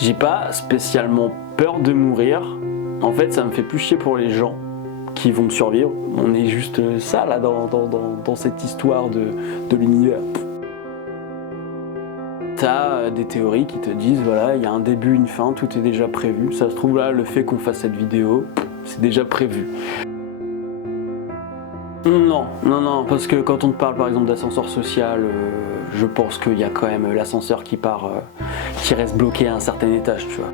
J'ai pas spécialement peur de mourir. En fait, ça me fait plus chier pour les gens qui vont survivre. On est juste ça là dans cette histoire de l'univers. T'as des théories qui te disent voilà, il y a un début, une fin, tout est déjà prévu. Ça se trouve là, le fait qu'on fasse cette vidéo, c'est déjà prévu. Non, parce que quand on te parle par exemple d'ascenseur social, je pense qu'il y a quand même l'ascenseur qui part, qui reste bloqué à un certain étage, tu vois.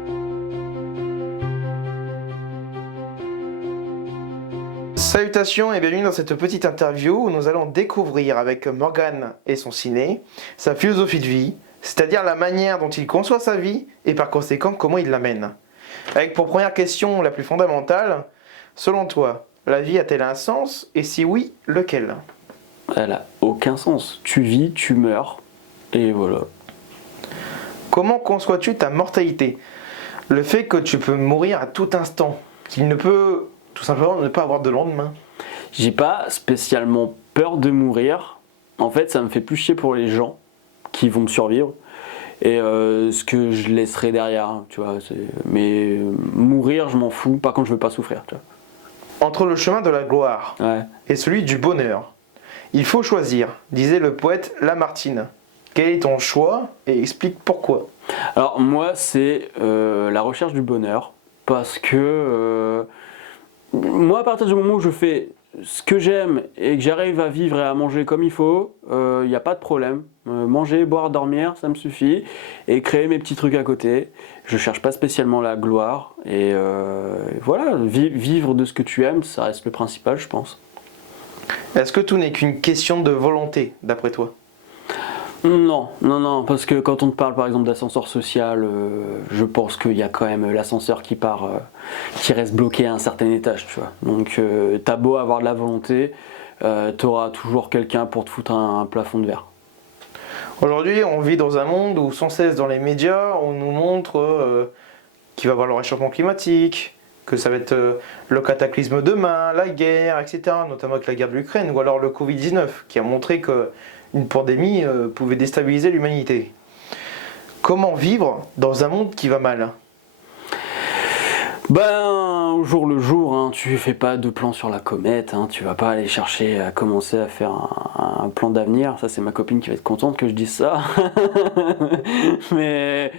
Salutations et bienvenue dans cette petite interview où nous allons découvrir avec Morgan et son ciné sa philosophie de vie, c'est-à-dire la manière dont il conçoit sa vie et par conséquent comment il l'amène. Avec pour première question la plus fondamentale, selon toi, la vie a-t-elle un sens et si oui, lequel? Elle a aucun sens. Tu vis, tu meurs, et voilà. Comment conçois-tu ta mortalité? Le fait que tu peux mourir à tout instant, qu'il ne peut tout simplement ne pas avoir de lendemain. J'ai pas spécialement peur de mourir. En fait, ça me fait plus chier pour les gens qui vont survivre et ce que je laisserai derrière, tu vois. Mais mourir, je m'en fous. Par contre, je veux pas souffrir, tu vois. Entre le chemin de la gloire et celui du bonheur, il faut choisir, disait le poète Lamartine. Quel est ton choix et explique pourquoi? Alors moi, c'est la recherche du bonheur parce que moi, à partir du moment où je fais ce que j'aime et que j'arrive à vivre et à manger comme il faut, il n'y a pas de problème. Manger, boire, dormir, ça me suffit. Et créer mes petits trucs à côté. Je cherche pas spécialement la gloire. Et voilà, vivre de ce que tu aimes, ça reste le principal, je pense. Est-ce que tout n'est qu'une question de volonté, d'après toi? Non, parce que quand on te parle par exemple d'ascenseur social, je pense qu'il y a quand même l'ascenseur qui part, qui reste bloqué à un certain étage, tu vois. Donc t'as beau avoir de la volonté, t'auras toujours quelqu'un pour te foutre un plafond de verre. Aujourd'hui, on vit dans un monde où sans cesse dans les médias, on nous montre qu'il va y avoir le réchauffement climatique, que ça va être le cataclysme demain, la guerre, etc. Notamment avec la guerre de l'Ukraine, ou alors le Covid-19, qui a montré qu'une pandémie pouvait déstabiliser l'humanité. Comment vivre dans un monde qui va mal? Ben, au jour le jour, hein, tu fais pas de plan sur la comète, hein, tu vas pas aller chercher à commencer à faire un plan d'avenir. Ça, c'est ma copine qui va être contente que je dise ça. mais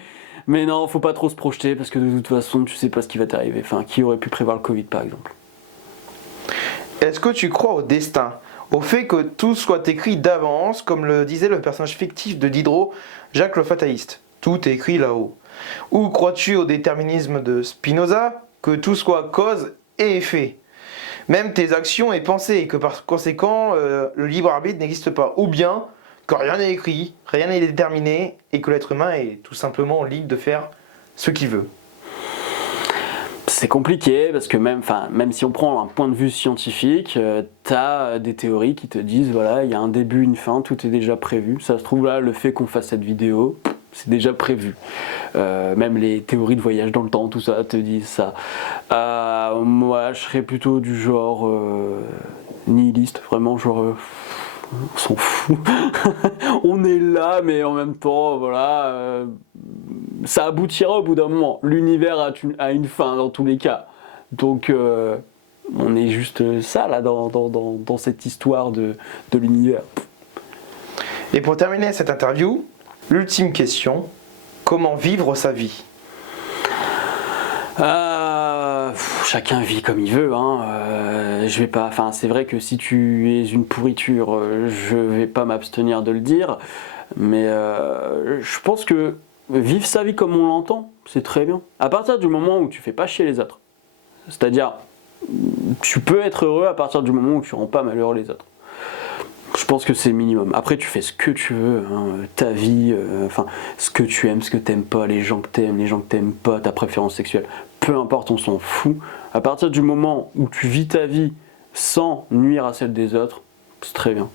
non, faut pas trop se projeter parce que de toute façon, tu sais pas ce qui va t'arriver. Enfin, qui aurait pu prévoir le Covid par exemple? Est-ce que tu crois au destin? Au fait que tout soit écrit d'avance, comme le disait le personnage fictif de Diderot, Jacques le Fataliste. Tout est écrit là-haut. Ou crois-tu au déterminisme de Spinoza, que tout soit cause et effet? Même tes actions et pensées, et que par conséquent, le libre arbitre n'existe pas. Ou bien que rien n'est écrit, rien n'est déterminé, et que l'être humain est tout simplement libre de faire ce qu'il veut. C'est compliqué parce que même si on prend un point de vue scientifique, t'as des théories qui te disent voilà, il y a un début, une fin, tout est déjà prévu. Ça se trouve là, le fait qu'on fasse cette vidéo, c'est déjà prévu. Même les théories de voyage dans le temps, tout ça te disent ça. Moi, je serais plutôt du genre nihiliste, vraiment genre. On s'en fout. On est là, mais en même temps, voilà, ça aboutira au bout d'un moment. L'univers a une fin dans tous les cas. Donc, on est juste ça là dans cette histoire de l'univers. Et pour terminer cette interview, l'ultime question, comment vivre sa vie? Chacun vit comme il veut, hein. Je vais pas. Enfin, c'est vrai que si tu es une pourriture, je vais pas m'abstenir de le dire, mais je pense que vivre sa vie comme on l'entend, c'est très bien. À partir du moment où tu fais pas chier les autres, c'est-à-dire, tu peux être heureux à partir du moment où tu rends pas malheureux les autres. Je pense que c'est le minimum. Après, tu fais ce que tu veux, hein, ta vie, ce que tu aimes, ce que t'aimes pas, les gens que t'aimes pas, ta préférence sexuelle, peu importe, on s'en fout. À partir du moment où tu vis ta vie sans nuire à celle des autres, c'est très bien.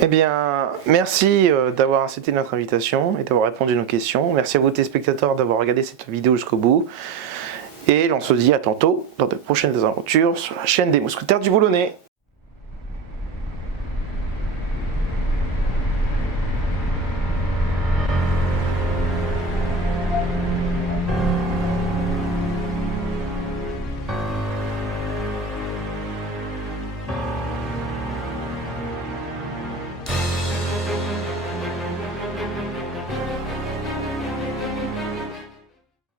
Eh bien, merci d'avoir accepté notre invitation et d'avoir répondu à nos questions. Merci à vous téléspectateurs d'avoir regardé cette vidéo jusqu'au bout. Et l'on se dit à tantôt dans de prochaines aventures sur la chaîne des Mousquetaires du Boulonnais.